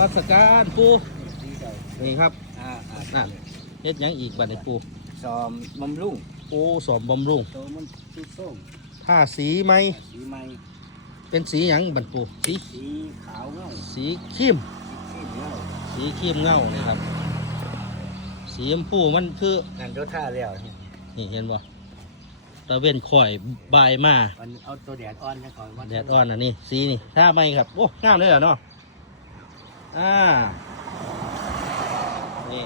วัสการปูนี่ครับอ่าอ่านั่นเฮ็ดหยังอีกบัดนี้ปูซอมบำรุงโอ้สอมบำรุงโตมันสีส้มท่าสีไหมสีใหม่เป็นสีหยังบัดปูสีสีขาวเงาสีครีมสีเงาสีครีมเงานี่ครับ สีชมพูมันคือนั่นรถท่าแล้วนี่เห็นบ่ตะเวนข่อยบายมามันเอาตัวแดดอ่อนนะก่อนว่าแดดอ่อนอันนี้สีนี่ท่าไหมครับโอ้งามเลยเหรอเนาะ อ่า นี่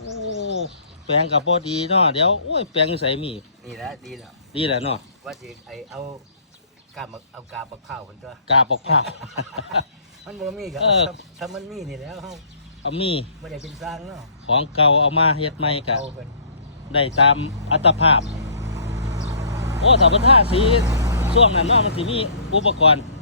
โอ้ แปลงกับพอดีเนาะ เดี๋ยว โอ้ย แปลงใส่มีนี่แหละดีแล้วดีแหละเนาะ ว่าสิไอเอากาบมาเอากาบมาข้าวคนตัว กาปอกผ้า มันบ่มีก็เออ ถ้าถ้ามันมีนี่แล้วเฮาเอามีไม่ได้เป็นสร้างเนาะของเก่าเอามาเฮ็ดใหม่กะเอาเพิ่นได้ตามอัตภาพ โอ้ถ้าเป็นท่าสีช่วงนั้นเนาะมันสิมีอุปกรณ์แ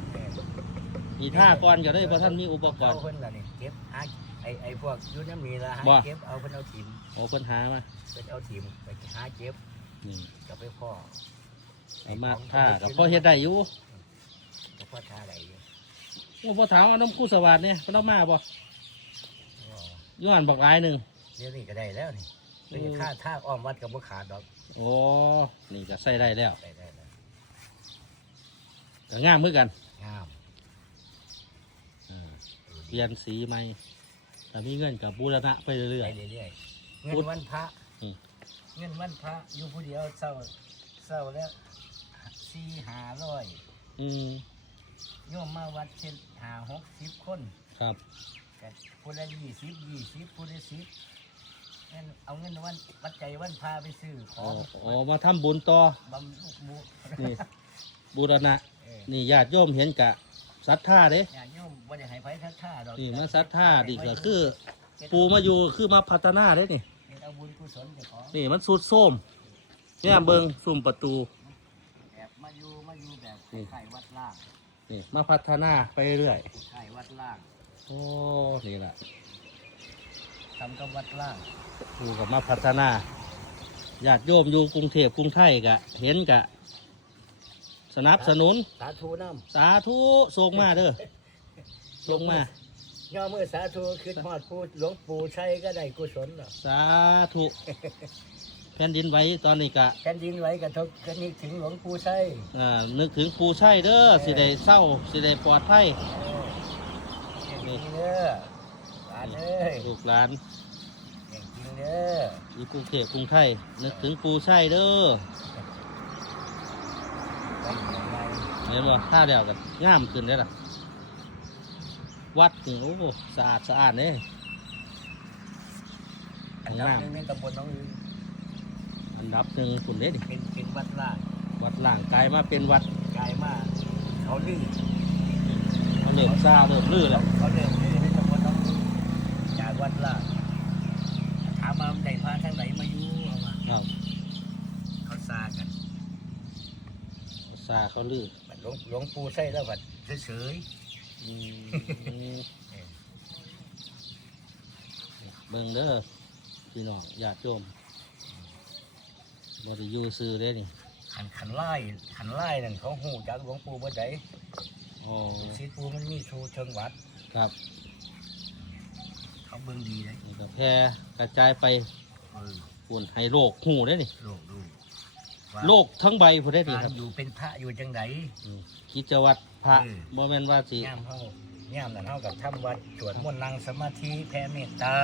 ม่มีท่าก่อนก็ได้เพราะท่านมีอุปกรเอาณ์เพิ่นล่ะนี่เก็บหาไอไอพวกอยุ่น้ำมีละหาบ่ เก็บเอาเพิ่นเอาถิ่มโอ้เพิ่นหามาเพิ่นเอาถิ่มไปหาเก็บนี่กับไปพ่อเอามาท่ากับพ่อเฮ็ดได้อยู่กับพ่อท่าอะไรอยู่โอ้พ่อถามว่าน้ำคู่สวัสดิ์เนี่ยเพิ่นเอามาบ่ย้อนบอกหลายหนึ่ง เดี๋ยวนี้ก็ได้แล้วนี่ไม่ใช่ท่าท่าอ้อมวัดกับบ่ขาดดอกโอ้นี่ก็ใส่ได้แล้วได้ได้แล้วก็งามเหมือนกันงามอ่าเปลี่ยนสีใหม่แต่มีเงินกับบูรณะไปไปเรื่อย เรื่อยๆเงินวันพระอืม เงินวันพระอยู่ผู้เดียวเศร้าเศร้าแล้วสี่ห้าร้อยๆอืมโยมมาวัดเช่นหาหกสิบคนครับกันผู้ละยี่สิบยี่สิบผู้ละสิบเงินเอาเงินวันปัจจัยวันพาไปซื้อขโอ้องโอ้มาทำบุญต่อบำรุงบุนี่บูรณะเออนี่ญาติโยมเห็นกะ ศรัทธาเด้ญาติโยมบ่ได้ให้ไผทัดท่าดอกนี่มาศรัทธาดีก็คือ ปูมาอยู่คือมาพัฒนาเด้นี่ เฮ็ดเอาบุญกุศลเจ้าของนี่มันสุดโทรมเนี่ยเบิงซุ่มประตู แบบมาอยู่มาอยู่แบบไข่วัดล่างนี่มาพัฒนาไปเรื่อย ไข่วัดล่างโอ้ นี่แหละทำกับวัดล่างปูกับมาพัฒนาญาติโยมอยู่กรุงเทพกรุงไทยกะ เห็นกะ สนับสนุน สาธุน้สาธุส่งมาเด้อำส่งมาย่อมือสาธุขึ้นฮอดปูหลวงปู่ชัยก็ได้กุศลเนาะสาธุแผ่นดินไหวตอนนี้กะแผ่นดินไหวกระทบก็นึกถึงหลวงปู่ชัยอ่านึกถึงปูใช่เด้อสิได้เศร้าสิได้ปลอดภัยเออเก่งจริงเด้อหลานเอ้ยลูกหลานเก่งจริงเด้ออยู่กรุงเทพกรุงไทยนึกถึงปูใช่เด้อไปยังไง เห็นบ่ท่าเดียวกันงามขึ้นได้อล่ะ วัดนี่โอ้สะอาดสะอาดเด้อันดับหนึ่งในตำบลหน้องอึงอันดับหนึ่งคุณเด้ดิเป็นเป็นวัดล่าง วัดล่างกลายมาเป็นวัดกลายมาเขาลื่นเขาเริ่มซาเริ่มลื้อแล้วเขาเริ่มลื่นในตำบลหน้องอึงจากวัดล่างถามมาได้พาทางไหนมาอยู่เอาว่าครับเขาซากันเขาซาเขาลื้อบัด หลวงหลวงปู่ใส่แล้วบัดเฉยอืมเบิ่งเด้อพี่น้องญาติโยมบ่ได้อยู่ซื้อเด้นี่ๆขันขันไล่ขันไล่นั่นเขาหูจากหลวงปู่เมื่อใดอ๋อศิษย์ปู่มันมีชูเชิงวัด ครับ เขาเบิ่งดีเลยนี่ก็แพร่กระจายไปเออปุ่นให้โลกหูได้นี่โลกดู ว่าโลกทั้งใบพุ่นได้นี่การครับอยู่เป็นพระอยู่จังได อืมกิจวัตรพระอืมบ่แม่นว่าสิย่ามเฮาย่ามนั่นเฮากับทำวัดสวดมนต์นั่งสมาธิแผ่เมตตา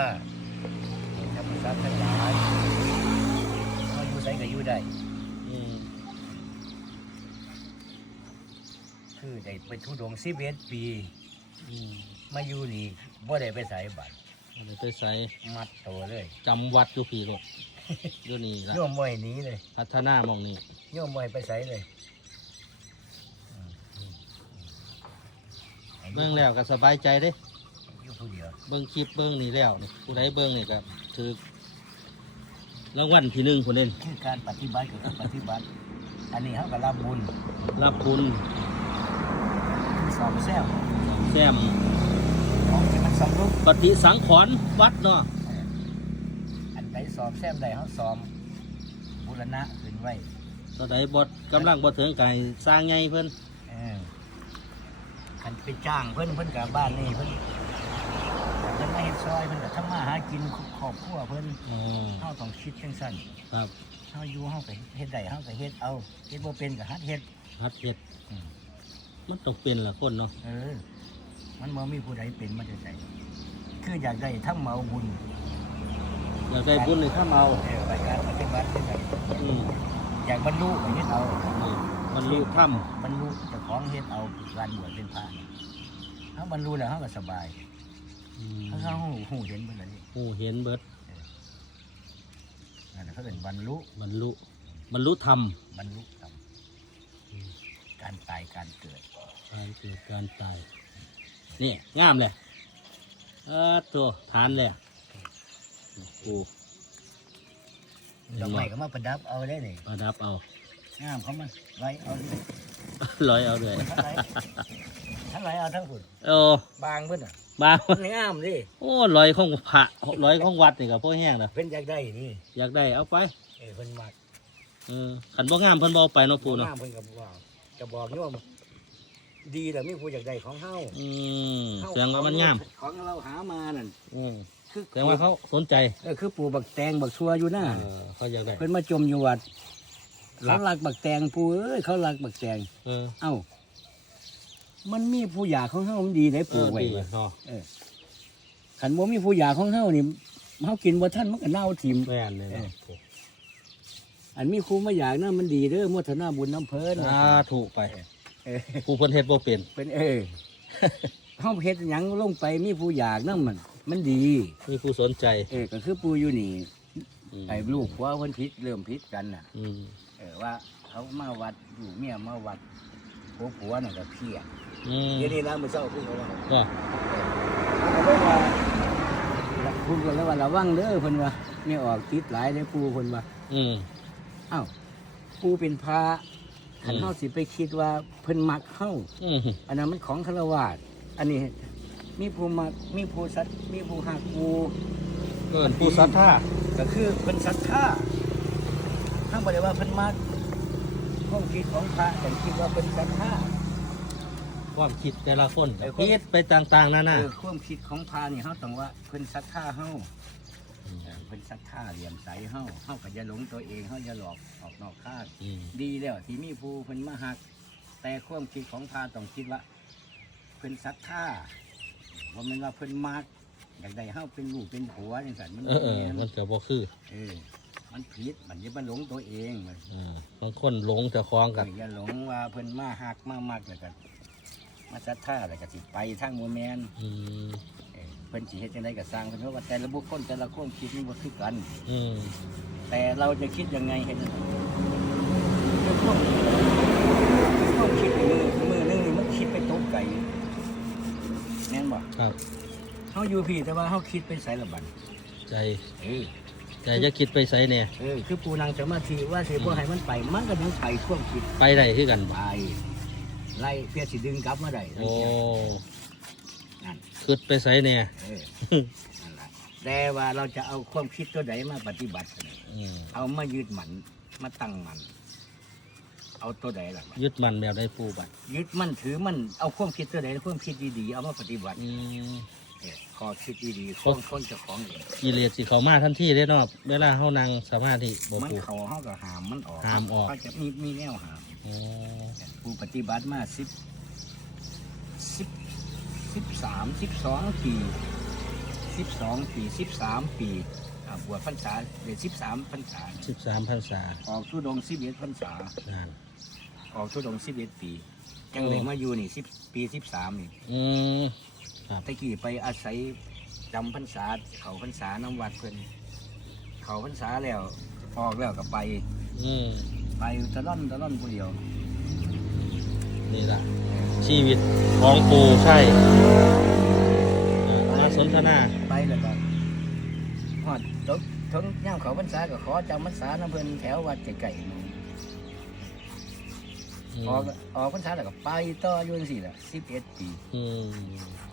ให้ธรรมสัตว์ทั้งหลายเฮาอยู่ไสก็อยู่ได้ อืมคือได้ไปทุดงค์11ปี อืมมาอยู่นี่บ่ได้ไปไสบัดบ่ได้ไปใส่มัดตัวเลยจำวัดอยู่พี่ลูก เดี๋ยวนี้ละโยมบ่ให้หนีเลย พัฒนาหมองนี้โยมบ่ให้ไปไสเลยอืมให้อยู่เบิ่งแล้วก็สบายใจเด้ อยู่ผู้เดียวเบิ่งคลิปเบิ่งนี่แล้วนี่ผู้ใดเบิ่งนี่ก็ถือรางวัลที่หนึ่งคนเด่นคือการปฏิบัติก็คือปฏิบัติ อันนี้เฮาก็รับบุญรับบุญคือสอบแซวแซมของที่มันสำรุปปฏิสังขรณ์วัดเนาะอันใด สอบแซมใดเฮาสอบบุรณะขึ้นไว้ตอนใดบดกำลังบ่ถึงไก่สร้างไงเพิ่นเออคันไปจ้างเพิ่นเพิ่นกับบ้านนี่เพิ่นเพิ่นมาเฮ็ดซอยเพิ่นก็ทำมาหากินครอบครัวเพิ่นอ๋อเฮาต้องคิดจังซั่นครับเฮาอยู่เฮาก็เฮ็ดได้เฮาก็เฮ็ดเอาเฮ็ดบ่เป็นก็หัดเฮ็ดฮัดเฮ็ดอืมมันต้องเป็นละคนเนาะเออ มันบ่มีผู้ใดเป็นมันจะใส่คืออยากได้ทั้งเมาบุญ อยากได้บุญเลยถ้าเมาเออรายการปฏิบัติจังไดอืมอยากบรรลุก็เฮ็ดเอานี่มันรู้ถ้บรรลุเจ้าของเฮ็ดเอาการบวชเป็นพระเนี่ยเฮาบรรลุแล้วเฮาก็สบายำอืมเฮาเฮาฮู้เห็นเบิดแล้วนี่โอ้เห็นเบิดนั่นน่ะเขาเป็นบรรลุบรรลุบรรลุธรรมบรรลุธรรมการตายการเกิด การเกิดการตายนี่งามเลยเออตัวฐานเลย โอ้ดอกไม้ก็มาประดับเอาได้นี่ประดับเอางามเขามันไว้เอาดิร้อยเอาเลยทั้งไรทั้งไรเอาทั้งหุ่นโอ้บางเพิ่นอะบางมันงามดิโอ้ร้อยของพระร้อยของวัดนี่กับพ่อแห้งนะเพิ่นอยากได้นี่อยากได้เอาไปเออเพิ่นมักเออขันบ่งามเพิ่นบ่เอาไปเนาะปูเนาะงามเพิ่นก็บอกว่าจะบอกโยมดีแต่มีผู้อยากได้ของเฮาอืมแสดงว่ามันงามของเราหามานั่นอืม คือแสดงว่าเขาสนใจเออคือปลูกบักแตงบักชัวอยู่หน้าเออเขาอยากได้ เพิ่นมาจมอยู่วัดรัเขากรักบักแตงปูเอ้ยเขารักบักแตง เออเอ้า มันมีผู้อยากของเฮามันดีได้เอปลูอกไว้ดีเนาะขันบ่มีผู้อยากของเฮานี่เฮากินบ่ทันมันก็เน่าทิ่ม แม่นเลยเอเนาะออันมีครูมาอยากนะมันดีเด้อโมทนาบุญน้ำเพิ่นอ่าถูกไปเออผู้เพิ่นเฮ็ดบ่เป็นเป็นเออเฮาเฮ็ดหยังลงไปมีผู้อยากนำมัน มันดีมีผู้สนใจ เออก็คือปูอยู่นี่อืมไอ้ลูกผัวเพิ่นผิดเริ่มผิดกันน่ะ อืมเออว่าเขามาวัดอยู่เมียมาวัดผัวผัวน่ะก็เพี้ยอืมเดี๋ยวนี้นะมื้อเช้าคือเขาว่าก็เขาบอกว่าพูดกันแล้วว่าระวังเด้อเพิ่นว่าไม่ออกติดหลายเลยปูเพิ่นว่าอืม อ้าวปูเป็นพระขันอืม เฮาสิไปคิดว่าเพิ่นมักเฮาอืมอันนั้นมันของฆราวาสอันนี้ มีผู้มักมีผู้สัตมีผู้หักปูเกินผู้ศรัทธาก็คือเพิ่นศรัทธาทั้งบ่ได้ว่าเพิ่นมักความคิดของพระแต่คิดว่าเพิ่นศรัทธาความคิดแต่ละคนเออความคิดไปต่าง ๆนั่นเอน่ะอความคิดของพระนี่เฮาต้องว่าเพิ่นศรัทธาเฮาเออเพิ่นศรัทธาเหลี่ยมใสเฮาเฮาก็อย่าหลงตัวเองเฮาอย่าหลอกออกนอกข้างอืมดีแล้วที่มีผู้เพิ่นมาหัก แต่ความคิดของพาต้องคิดว่าเพิ่นศรัทธา ว่ามันว่าเพิ่นมักอยากได้เฮาเป็นลูกเป็นผัวจังซั่นมันเออเออแม่นมันก็บ่คือเออ มันผิดมันอย่ามาหลงตัวเองมันอ่าบางคนหลงเจะคลองกัน อย่าหลงว่าเพิ่นมาหักมามักแล้วก็มาศรัทธาแล้วก็สิไปทางบ่แม่นอืมเออเพิ่นสิเฮ็ดจังไดก็สร้างเพิ่นเพราะว่าแต่ละบุคคลแต่ละความคิดมันบ่คือกัน อืมแต่เราจะคิดยังไงเห็นคือพวกพวกคิดมือมือนึงนี่มันคิดไปตกไก่แน่นบ่ ครับ เขาอยู่พี่แต่ว่าเขาคิดไปใส่ละบันใจเออใจจะคิดไปไสเนี่ยเออคือปูนางสมาธิว่าสิบ่ให้มันไปมันก็ยังไปท่วมคิดไปได้คือกันไปบ่ไล่เพื่อสิดึงกลับมาได้โอ้นั่นคิดไปไสเนี่ยเออนั่นล่ะแต่ว่าเราจะเอาความคิดตัวใดมาปฏิบัติอืมเอามายึดมันมาตั้งมัน เอาตัวใดล่ะยึดมันแบบได้ปูบัดยึดมั่นถือมั่นเอาความคิดตัวใดความคิดดีๆเอามาปฏิบัติอืมเอ้ยข้อคิดดีๆคนคนเจ้าของเองกิเลสสิเขามาทันทีได้เนาะเวลาเฮานั่งสมาธิบ่มันปู เขาเขาก็หามมันออกหามออก เขาจะมีมีแนวหามโอ้ผู้ปฏิบัติมาสิบสิบสิบสามสิบสองปีสิบสองปีสิบสามปีอ่าบวชพรรษาเดือนสิบสามพรรษา13พรรษาออกทุดงสิบเอ็ดพรรษานั่น ออกทุดงสิบเอ็ดปีจังเลยมาอยู่นี่สิบปีสิบสามนี่อืมตะกี้ไปอาศัยจำพรรษาเขาพรรษาน้ำวัดเพิ่นเขาพรรษาแล้วออกแล้วก็ไป อืมไปตะล่อนตะล่อนผู้เดียวนี่ล่ะชีวิตของปูใช่อ่ามาสนทนาไปแล้วก็ฮอดตกถึงย่ามเขาพรรษาก็ขอจำพรรษาน้ำเพิ่นแถววัดไก่ๆนู่น อืมออกออกพรรษาแล้วก็ไปต่ออยู่จังซี่แหละสิบเอ็ดปี อืม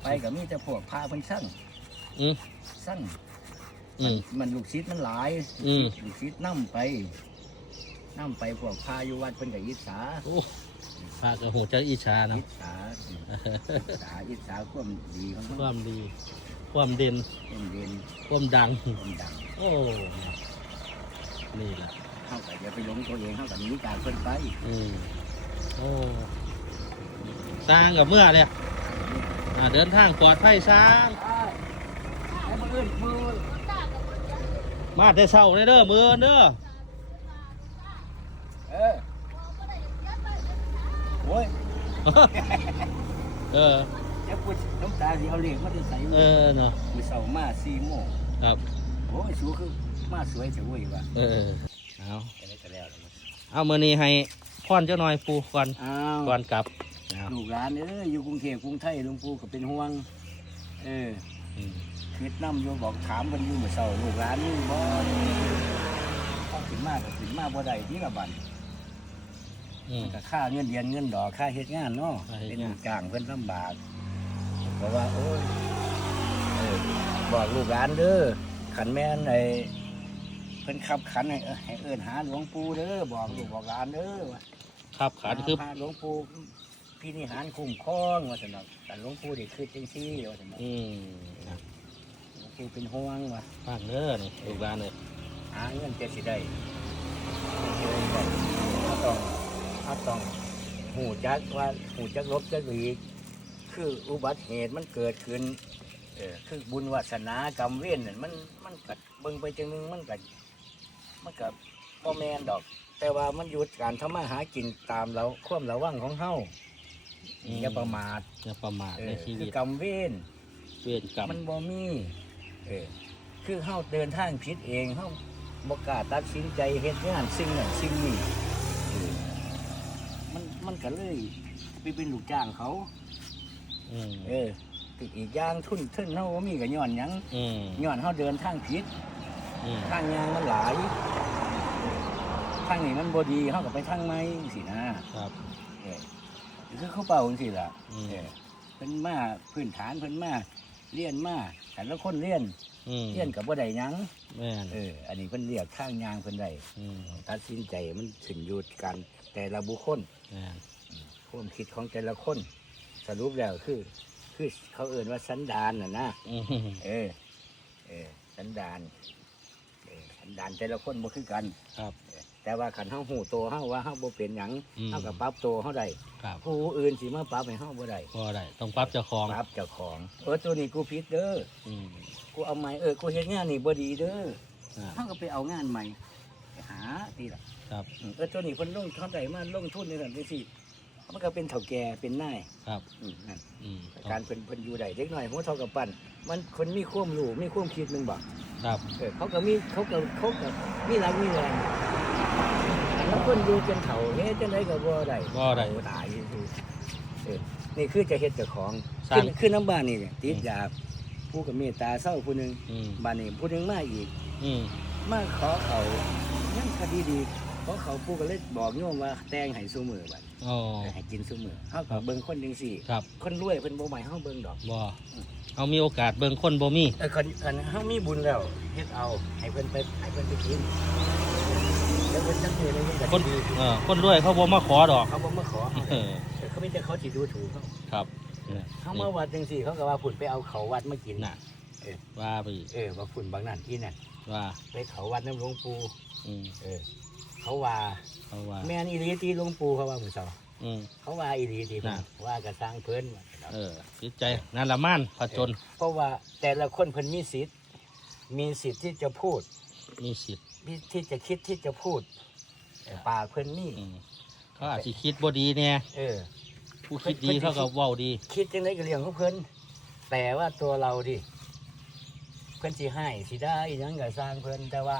ไปก็มีแต่พวกพาเพิ่นสั่งอืมสั่งอืม มันลูกศิษย์มันหลายอืม ลูกศิษย์นํไปนํไปพวกพาอยู่วัดเพิ่นก็อิจฉาโอ้พระก็หูจะอิจฉานะอิจฉาอิจฉาอิจฉาความดีของคเขาวามดี ความเด่น เป็นเรียนความดัง ความดังโอ้ นี่แหละเข้ากับอย่าไปหลงตัวเองเข้ากับนี้การเพิ่นไป อืม โอ้สร้างกับเมื่อเนี่ยอ่าเดินทางปลอดภัยสร้างไอ้มืออื่นมือมาได้เศร้าเลยเด้อมือเด้อเออโอ้ยเออจะพูดน้ำตาสิเอาเหล็กมาจะใส่เออเนาะมือเสามาสี่โมงครับโอ้ยสูคือมาสวยจะเว้ยว่ะเออเอาจะได้ก็แล้วล่ะเอามือนี้ให้ พรเจ้าหน่อยปูก่อนอ้าวก่อนกลับเอาลูกหลานเอ้ยอยู่กรุงเทพกรุงไทยหลวงปู่ก็เป็นห่วง เอออืมคิดน้ำอยู่บอกถามกันอยู่เมื่อเช้าลูกหลานนี่บ่เข้าขึ้นมากก็ขึ้นมาบ่ได้ที่ละบันอืม ก็ค่าเงินเดือนเงินดอกค่าเฮ็ดงานเนาะค่าเฮ็ดเป็นงานจ้างเพิ่นลำบากเพราะว่า โอ้ยเออบอกลูกหลานเด้อขันแม่นไอ้เพิ่นขับขันให้เอ้อให้เอิ้นหาหลวงปู่เด้อบอกลูกบอกหลานเด้อว่า ครับขันคือพาหลวงปู่พี่นิหารคุ้มครองว่าซั่นเนาะแต่หลวงปู่นี่คือจังซี่ว่าซั่นเนาะอืมนะหลวงปู่เป็นห่วงว่าฟังเด้อนี่ลูกหลานเลยหาเงินจะสิได้จะสิได้ถ้าต้องถ้าต้องหูจักว่าหูจักลบจักหลีกคืออุบัติเหตุมันเกิดขึ้นเออคือบุญวาสนากรรมเว้นนั่นมันมันกัดเบิ่งไปจังหนึงมันกัดมันกัดบ่แมนดอก แต่ว่ามันหยุดการทำมาหากินตามเราความระวังของเฮาอย่าประมาทอย่าประมาทเอในอชีคืวิอตกรรมเว้นเวรกรรมมันบ่มีเออคือเฮาเดินทางผิดเองเฮาบ่กล้าตัดสินใจเฮ็ดงานสิ่งนั้นสิ่งนี้เออมันมันก็เลยไปเป็นลูกจ้างเขา อืมเออติอีกอย่างทุนทุนเฮาบ่มีก็ย้อนหยังอืมย้อนเฮาเดินทางผิด อืมทางยางมันหลายทางนี้มันบ่ดีเฮาก็ไปทางใหม่สินะครับ เออคือเขาเป่าจังซี่ล่ะอืม เออเพิ่นมาพื้นฐานเพิ่นมาเรียนมาแต่ละคนเรียนอืมเรียนกับบ่ได้หยังแม่นเออ อันนี้เพิ่นเรียกข้างยางเพิ่นได้อืมตัดสินใจมันขึ้นอยู่กันแต่ละบุคคล แม่นความคิดของแต่ละคน สรุปแล้วคือ คือเขาเอ่นว่าสันดานน่ะนะอืมเออ เออ สันดานเออสันดานแต่ละคนบ่คือกัน ครับเออ แต่ว่าคันเฮาฮู้โตวเฮาว่าเฮาบ่เป็นหยังอืม เฮาก็ปรับตัวเฮาได้ครับผู้อื่นสิมาปรับให้เฮาบ่ได้ก็ได้ต้องปรับเจ้าของปรับเจ้าของเออตัวนี้กูผิดเด้ออืมกูเอาใหม่เออกูเฮ็ดงานนี่บ่ดีเด้ออ่าเฮาก็ไปเอางานใหม่ไปหาตีล่ะครับอืมเออตัวนี้เพิ่นลงเท่าใดมาลงทุนในนั้นจังซี่มันก็เป็นเฒ่าแก่เป็นนายครับอืมนั่น อืมการเพิ่นเพิ่นอยู่ได้เด็กน้อยหัวเท่ากับปั้นมันคนมีความรู้มีความคิดแมันบ่ครับ เออเขาก็มีเขาก็เขาก็มีหลักมีแรงอันนั้น คนอยู่จนเฒ่าเฮ็ดจังไดก็บ่ได้บ่ได้ โอ้ตายคือเออนี่คือจะเฮ็ดเจ้าของสร้าคืงอคือน้ำบ้านนี่เนี่ยติดยาผู้ก็เมตตาเศร้าผู้หนึงอืมบ้านนี้ผู้หนึงมาอีก อืมมาขอเขายังคดีดีขอเขาผู้ก็เลยบอกโยมว่าแต่งให้ซุมือบัดอ๋อ ให้กินซุมือเฮาก็เบิ่งคนจังซี่ ครับคนรวยเพิ่นบ่ใหม่เฮาเบิ่งดอกบ่เอามีโอกาสเบิ่งคนบ่มีเออคนคนเฮามีบุญแล้วเฮ็ดเอาให้เพิ่นไปให้เพิ่นไปกิน แล้วเพิ่นจังซี่เลยเพิ่นก็คนดีเออคนรวยเขาบ่มาขอดอกเขาบ่มาขอเฮาเออแต่เขาไม่แต่เขาสิดูถูกเขาครับเนี่ยเฮามาวัดจังซี่เขาก็ว่าพุ่นไปเอาเขาวัดมากินน่ะว่าไปอีกเออว่าพุ่นบางนั่นที่นั่นว่า ไปเขาวัดน้ำหลวงปู่อืมเออ เขาว่าเขาว่าแม่นอีหลีที่หลวงปู่เขาว่ามื้อเช้าอืมเขาว่าอีหลีที่น่ะว่ากระสร้างเพิ่นเออจิตใจนั่นละม่านผจญเพราะว่าแต่ละคนเพิ่นมีสิทธิ์มีสิทธิ์ที่จะพูดมีสิทธิ์มี ที่จะคิดที่จะพูดปากเพิ่นมีอืมเขาอาจสิคิดบ่ดีแน่เออ ผู้คิดดีเขาก็เว้าดี คิดจังไดก็เรื่องของเพิ่นแต่ว่าตัวเราดิเพิ่นสิให้สิได้อิหยังก็สร้างเพิ่นแต่ว่า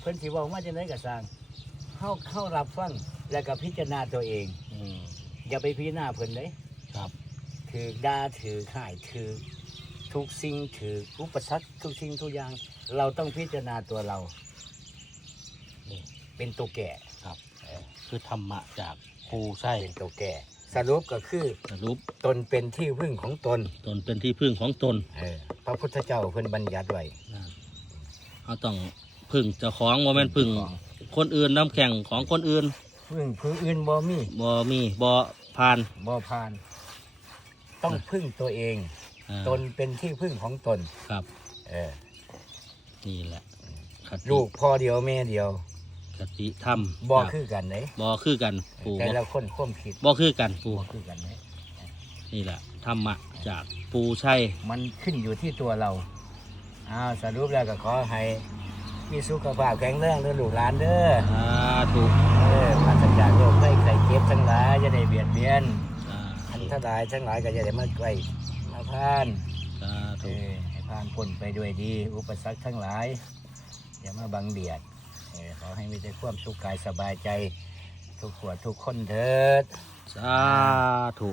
เพิ่นสิเว้ามาจังไดก็สร้างเฮาเข้ารับฟังแล้วก็พิจารณาตัวเองอืมอย่าไปพิจารณาเพิ่นเลยครับ ถือด่าถือข่ายถือทุกสิ่งถืออุปสรรคทุกสิ่งทุกอย่าง เราต้องพิจารณาตัวเรานี่ เป็นตัวแก่ครับคือธรรมะจากครูใช่เป็นตัวแก่ สรุปก็คือสรุปตนเป็นที่พึ่งของตนตนเป็นที่พึ่งของตนเออพระพุทธเจ้าเพิ่นบัญญัติไว้ นะเขาต้องพึ่งเจ้าของโมเมนพึ่งของ คนอื่นน้ำแข่งของคนอื่นเพึ่งผู้อื่นบ่มีบ่มีบ่ผ่านบ่ผ่าน ต้องพึ่งตัวเอง อ่าตนเป็นที่พึ่งของตน ครับ เออนี่แหละคติลูกพ่อเดียวแม่เดียวค ติธรรมบ่จากคือกันไหนบ่คือกันปูแต่ละคนความคิดบ่คือกันปูบ่คือกันไหนนี่แหละธรรมะจากปูชัยมันขึ้นอยู่ที่ตัวเราอ้าวสรุปแล้วก็ขอให้มีสุขภาพแข็งแรงเด้อลูกหลานเด้อสาธุเออปราศจากโรคไข้ไข้เจ็บทั้งหลายจะได้เบียดเบียนสาอันธุทั้งหลายทั้งหลายก็จะได้มาใกล้มาผ่านสาเอธุอให้ผ่านพ้นไปด้วยดี อุปสรรคทั้งหลายอย่ามาบังเบียดเออ ขอให้มีแต่ความสุขกายสบายใจ ทุกขวดทุกคนเถิด สาธุ